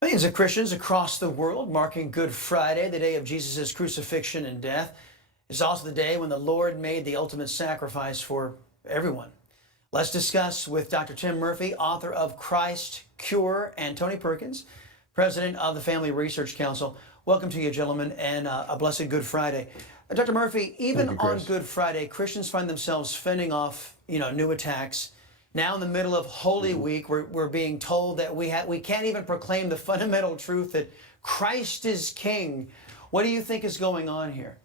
Millions of Christians across the world marking Good Friday, the day of Jesus' crucifixion and death. It's also the day when the Lord made the ultimate sacrifice for everyone. Let's discuss with Dr. Tim Murphy, author of Christ, Cure, and Tony Perkins, president of the Family Research Council. Welcome to you, gentlemen, and a blessed Good Friday. Dr. Murphy, even Thank you, on Chris. Good Friday, Christians find themselves fending off, new attacks. Now, in the middle of Holy Week, we're being told that we can't even proclaim the fundamental truth that Christ is King. What do you think is going on here?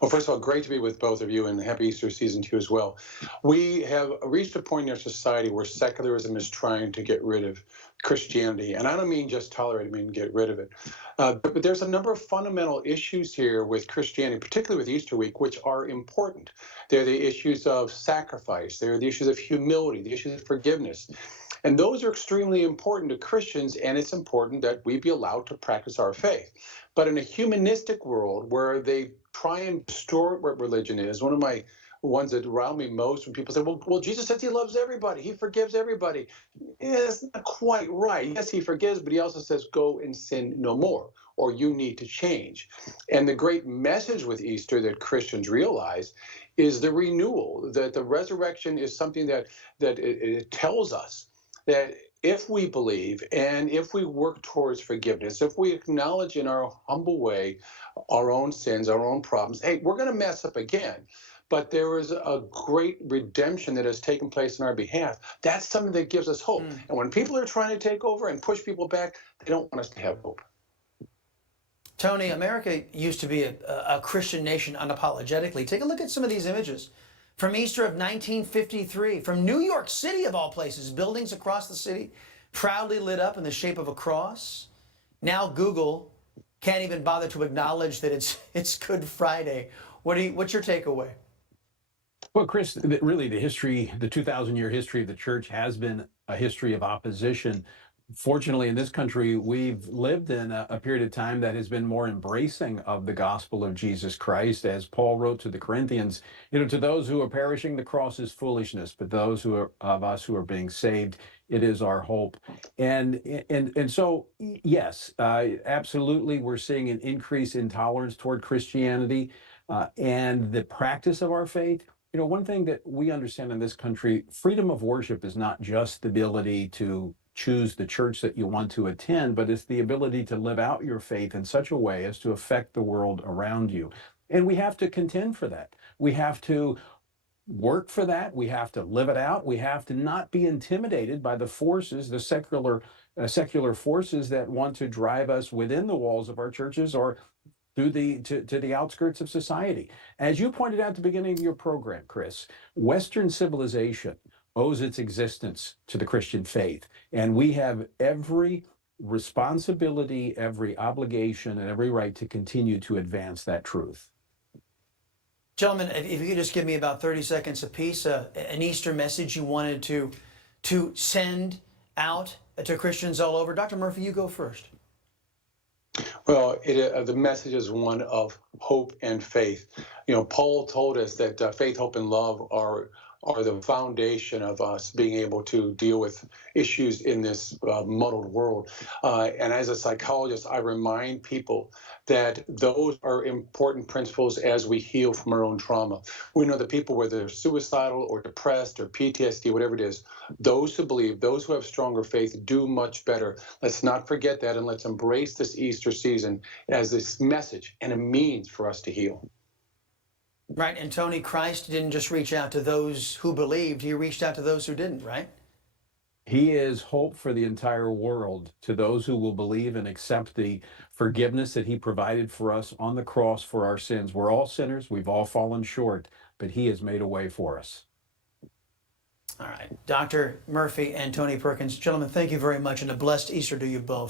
Well, first of all, great to be with both of you, and happy Easter season to you as well. We have reached a point in our society where secularism is trying to get rid of Christianity. And I don't mean just tolerate it, I mean get rid of it. But there's a number of fundamental issues here with Christianity, particularly with Easter week, which are important. They're the issues of sacrifice, they're the issues of humility, the issues of forgiveness. And those are extremely important to Christians, and it's important that we be allowed to practice our faith. But in a humanistic world where they try and distort what religion is, one of my ones that around me most when people say, well, Jesus says he loves everybody, he forgives everybody. Yeah, that's not quite right. Yes, he forgives, but he also says, go and sin no more, or you need to change. And the great message with Easter that Christians realize is the renewal, that the resurrection is something that it tells us that if we believe and if we work towards forgiveness, if we acknowledge in our humble way our own sins, our own problems, hey, we're going to mess up again. But there is a great redemption that has taken place on our behalf. That's something that gives us hope. And when people are trying to take over and push people back, they don't want us to have hope. Tony, America used to be a Christian nation unapologetically. Take a look at some of these images. From Easter of 1953, from New York City of all places, buildings across the city proudly lit up in the shape of a cross. Now Google can't even bother to acknowledge that it's Good Friday. What's your takeaway? Well, Chris, really the 2,000-year history of the church has been a history of opposition. Fortunately, in this country, we've lived in a period of time that has been more embracing of the gospel of Jesus Christ. As Paul wrote to the Corinthians, to those who are perishing, the cross is foolishness, but those of us who are being saved, it is our hope. And so, yes, absolutely, we're seeing an increase in tolerance toward Christianity and the practice of our faith. One thing that we understand in this country, freedom of worship is not just the ability to choose the church that you want to attend, but it's the ability to live out your faith in such a way as to affect the world around you. And we have to contend for that. We have to work for that. We have to live it out. We have to not be intimidated by the forces, the secular forces that want to drive us within the walls of our churches or to the outskirts of society. As you pointed out at the beginning of your program, Chris, Western civilization owes its existence to the Christian faith. And we have every responsibility, every obligation, and every right to continue to advance that truth. Gentlemen, if you could just give me about 30 seconds apiece, an Easter message you wanted to send out to Christians all over. Dr. Murphy, you go first. Well, the message is one of hope and faith. Paul told us that faith, hope, and love are the foundation of us being able to deal with issues in this muddled world. And as a psychologist, I remind people that those are important principles as we heal from our own trauma. We know that people, whether they're suicidal or depressed or PTSD, whatever it is, those who believe, those who have stronger faith do much better. Let's not forget that, and let's embrace this Easter season as this message and a means for us to heal. Right, and Tony, Christ didn't just reach out to those who believed, he reached out to those who didn't, right? He is hope for the entire world to those who will believe and accept the forgiveness that he provided for us on the cross for our sins. We're all sinners. We've all fallen short, but he has made a way for us. All right. Dr. Murphy and Tony Perkins, gentlemen, thank you very much, and a blessed Easter to you both.